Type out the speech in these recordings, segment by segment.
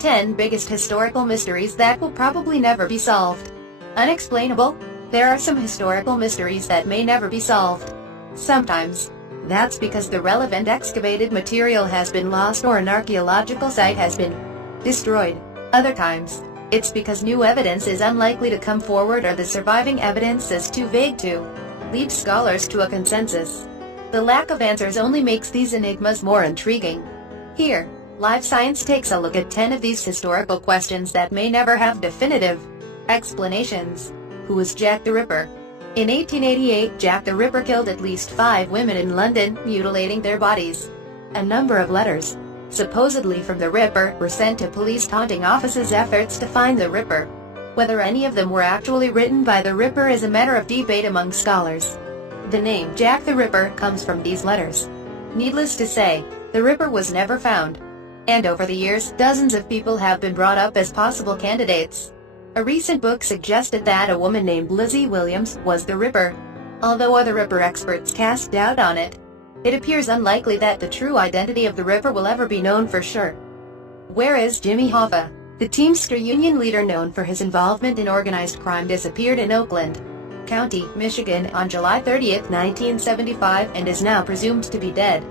10 Biggest Historical Mysteries That Will Probably Never Be Solved. Unexplainable? There are some historical mysteries that may never be solved. Sometimes, that's because the relevant excavated material has been lost or an archaeological site has been destroyed. Other times, it's because new evidence is unlikely to come forward or the surviving evidence is too vague to lead scholars to a consensus. The lack of answers only makes these enigmas more intriguing. Here, Live Science takes a look at 10 of these historical questions that may never have definitive explanations. Who was Jack the Ripper? In 1888, Jack the Ripper killed at least 5 women in London, mutilating their bodies. A number of letters, supposedly from the Ripper, were sent to police taunting officers' efforts to find the Ripper. Whether any of them were actually written by the Ripper is a matter of debate among scholars. The name Jack the Ripper comes from these letters. Needless to say, the Ripper was never found. And over the years, dozens of people have been brought up as possible candidates. A recent book suggested that a woman named Lizzie Williams was the Ripper. Although other Ripper experts cast doubt on it, it appears unlikely that the true identity of the Ripper will ever be known for sure. Where is Jimmy Hoffa? The Teamster Union leader known for his involvement in organized crime disappeared in Oakland County, Michigan on July 30, 1975 and is now presumed to be dead.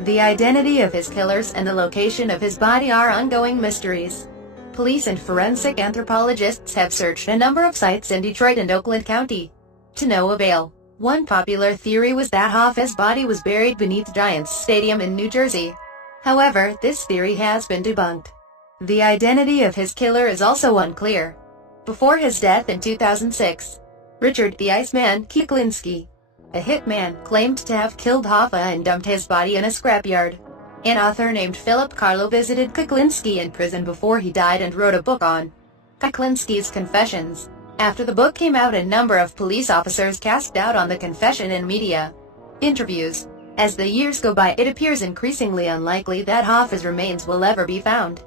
The identity of his killers and the location of his body are ongoing mysteries. Police and forensic anthropologists have searched a number of sites in Detroit and Oakland County. To no avail. One popular theory was that Hoffa's body was buried beneath Giants Stadium in New Jersey. However, this theory has been debunked. The identity of his killer is also unclear. Before his death in 2006, Richard the Iceman Kuklinski, a hitman, claimed to have killed Hoffa and dumped his body in a scrapyard. An author named Philip Carlo visited Kuklinski in prison before he died and wrote a book on Kuklinski's confessions. After the book came out, a number of police officers cast doubt on the confession in media interviews. As the years go by, it appears increasingly unlikely that Hoffa's remains will ever be found.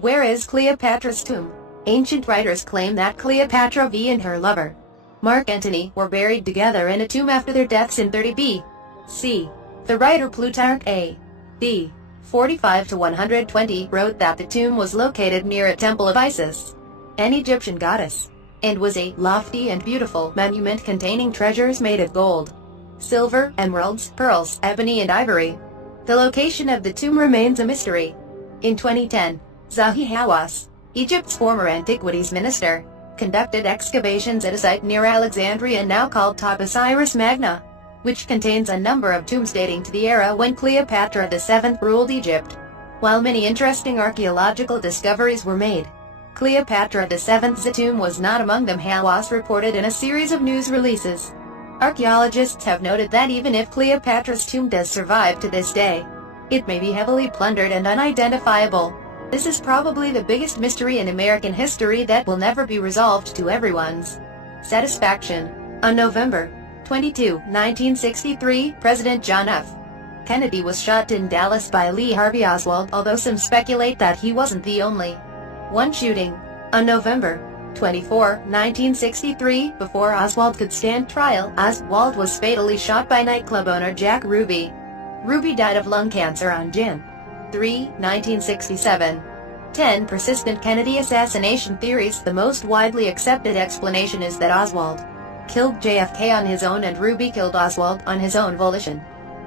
Where is Cleopatra's tomb? Ancient writers claim that Cleopatra V and her lover, Mark Antony, were buried together in a tomb after their deaths in 30 B.C. The writer Plutarch A.D. 45-120 wrote that the tomb was located near a temple of Isis, an Egyptian goddess, and was a lofty and beautiful monument containing treasures made of gold, silver, emeralds, pearls, ebony and ivory. The location of the tomb remains a mystery. In 2010, Zahi Hawass, Egypt's former antiquities minister, conducted excavations at a site near Alexandria now called Osiris Magna, which contains a number of tombs dating to the era when Cleopatra VII ruled Egypt. While many interesting archaeological discoveries were made, Cleopatra VII's tomb was not among them, Hawass reported in a series of news releases. Archaeologists have noted that even if Cleopatra's tomb does survive to this day, it may be heavily plundered and unidentifiable. This is probably the biggest mystery in American history that will never be resolved to everyone's satisfaction. On November 22, 1963, President John F. Kennedy was shot in Dallas by Lee Harvey Oswald, although some speculate that he wasn't the only one shooting. On November 24, 1963, before Oswald could stand trial, Oswald was fatally shot by nightclub owner Jack Ruby. Ruby died of lung cancer on Jan. 3, 1967. 10 Persistent Kennedy Assassination Theories. The most widely accepted explanation is that Oswald killed JFK on his own and Ruby killed Oswald on his own volition.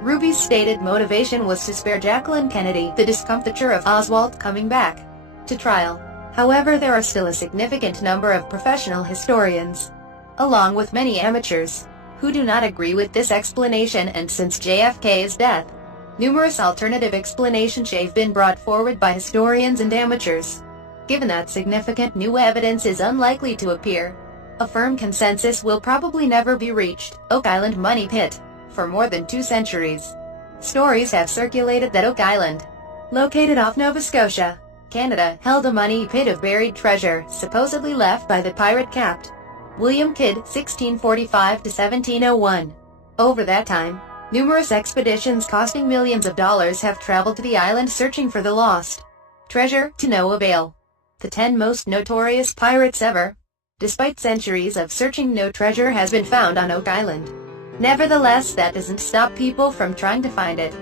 Ruby's stated motivation was to spare Jacqueline Kennedy the discomfiture of Oswald coming back to trial. However, there are still a significant number of professional historians, along with many amateurs, who do not agree with this explanation, and since JFK's death, numerous alternative explanations have been brought forward by historians and amateurs. Given that significant new evidence is unlikely to appear, a firm consensus will probably never be reached. Oak Island Money Pit. For more than 2 centuries, stories have circulated that Oak Island, located off Nova Scotia, Canada, held a money pit of buried treasure, supposedly left by the pirate-capt William Kidd, 1645-1701. Over that time, numerous expeditions costing millions of dollars have traveled to the island searching for the lost treasure, to no avail. The 10 most notorious pirates ever. Despite centuries of searching, no treasure has been found on Oak Island. Nevertheless, that doesn't stop people from trying to find it.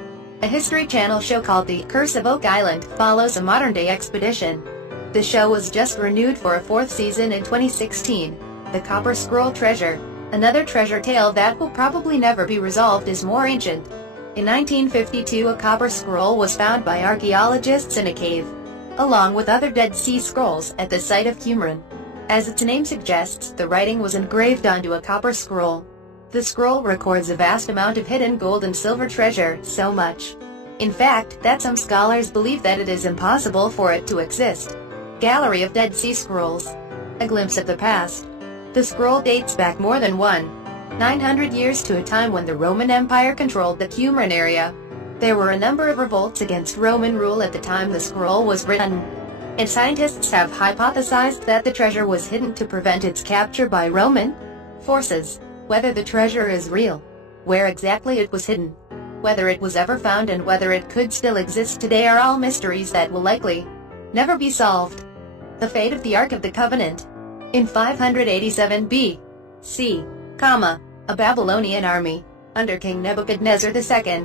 A History Channel show called The Curse of Oak Island follows a modern-day expedition. The show was just renewed for a fourth season in 2016. The Copper Scroll Treasure, another treasure tale that will probably never be resolved, is more ancient. In 1952, a copper scroll was found by archaeologists in a cave, along with other Dead Sea Scrolls, at the site of Qumran. As its name suggests, the writing was engraved onto a copper scroll. The scroll records a vast amount of hidden gold and silver treasure, so much, in fact, that some scholars believe that it is impossible for it to exist. Gallery of Dead Sea Scrolls. A glimpse of the past. The scroll dates back more than 900 years to a time when the Roman Empire controlled the Qumran area. There were a number of revolts against Roman rule at the time the scroll was written, and scientists have hypothesized that the treasure was hidden to prevent its capture by Roman forces. Whether the treasure is real, where exactly it was hidden, whether it was ever found, and whether it could still exist today are all mysteries that will likely never be solved. The fate of the Ark of the Covenant. In 587 B.C., a Babylonian army, under King Nebuchadnezzar II,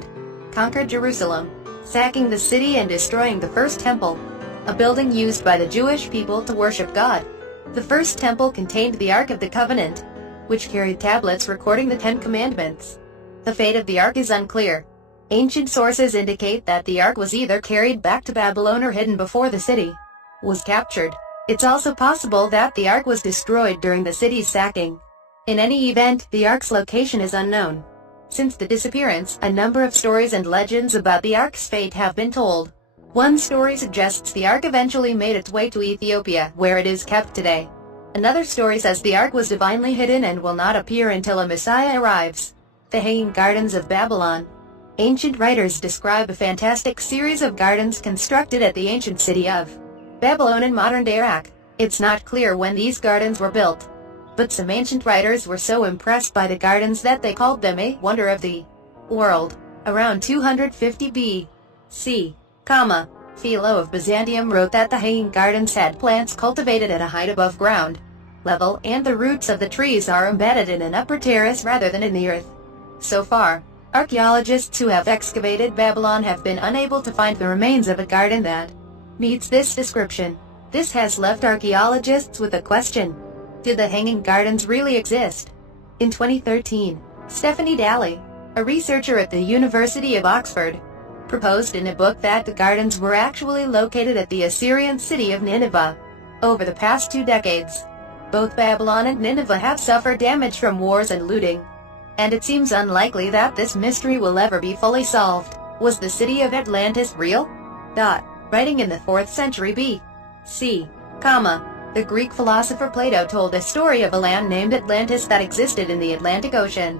conquered Jerusalem, sacking the city and destroying the first temple, a building used by the Jewish people to worship God. The first temple contained the Ark of the Covenant, which carried tablets recording the Ten Commandments. The fate of the Ark is unclear. Ancient sources indicate that the Ark was either carried back to Babylon or hidden before the city was captured. It's also possible that the Ark was destroyed during the city's sacking. In any event, the Ark's location is unknown. Since the disappearance, a number of stories and legends about the Ark's fate have been told. One story suggests the Ark eventually made its way to Ethiopia, where it is kept today. Another story says the Ark was divinely hidden and will not appear until a Messiah arrives. The Hanging Gardens of Babylon. Ancient writers describe a fantastic series of gardens constructed at the ancient city of Babylon in modern-day Iraq. It's not clear when these gardens were built, but some ancient writers were so impressed by the gardens that they called them a wonder of the world. Around 250 B.C., Philo of Byzantium wrote that the Hanging Gardens had plants cultivated at a height above ground level, and the roots of the trees are embedded in an upper terrace rather than in the earth. So far, archaeologists who have excavated Babylon have been unable to find the remains of a garden that meets this description. This has left archaeologists with a question: did the Hanging Gardens really exist? In 2013, Stephanie Daly, a researcher at the University of Oxford, proposed in a book that the gardens were actually located at the Assyrian city of Nineveh. Over the past 2 decades, both Babylon and Nineveh have suffered damage from wars and looting, and it seems unlikely that this mystery will ever be fully solved. Was the city of Atlantis real? Writing in the 4th century B.C., the Greek philosopher Plato told a story of a land named Atlantis that existed in the Atlantic Ocean,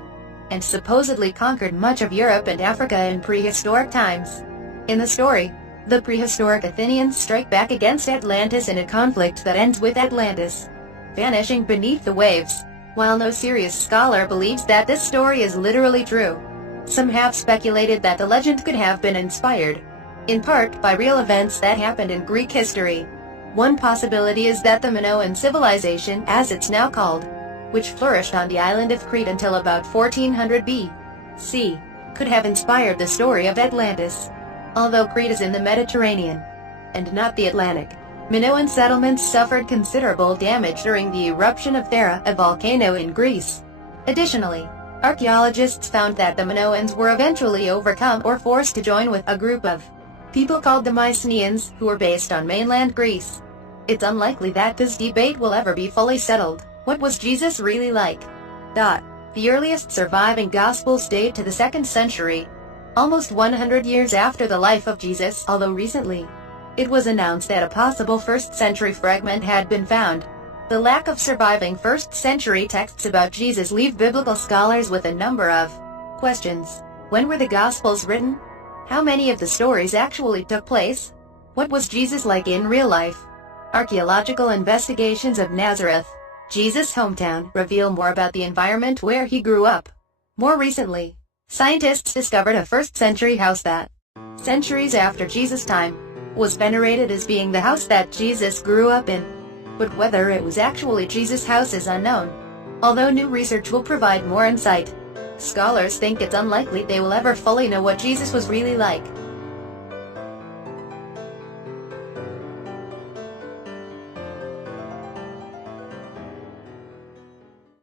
and supposedly conquered much of Europe and Africa in prehistoric times. In the story, the prehistoric Athenians strike back against Atlantis in a conflict that ends with Atlantis vanishing beneath the waves. While no serious scholar believes that this story is literally true, some have speculated that the legend could have been inspired, in part, by real events that happened in Greek history. One possibility is that the Minoan civilization, as it's now called, which flourished on the island of Crete until about 1400 B.C., could have inspired the story of Atlantis. Although Crete is in the Mediterranean, and not the Atlantic, Minoan settlements suffered considerable damage during the eruption of Thera, a volcano in Greece. Additionally, archaeologists found that the Minoans were eventually overcome or forced to join with a group of people called the Mycenaeans, who were based on mainland Greece. It's unlikely that this debate will ever be fully settled. What was Jesus really like? The earliest surviving Gospels date to the 2nd century, almost 100 years after the life of Jesus, although recently it was announced that a possible 1st century fragment had been found. The lack of surviving 1st century texts about Jesus leave biblical scholars with a number of questions. When were the Gospels written? How many of the stories actually took place? What was Jesus like in real life? Archaeological investigations of Nazareth, Jesus' hometown, reveal more about the environment where he grew up. More recently, scientists discovered a 1st century house that, centuries after Jesus' time, was venerated as being the house that Jesus grew up in. But whether it was actually Jesus' house is unknown, although new research will provide more insight. Scholars think it's unlikely they will ever fully know what Jesus was really like.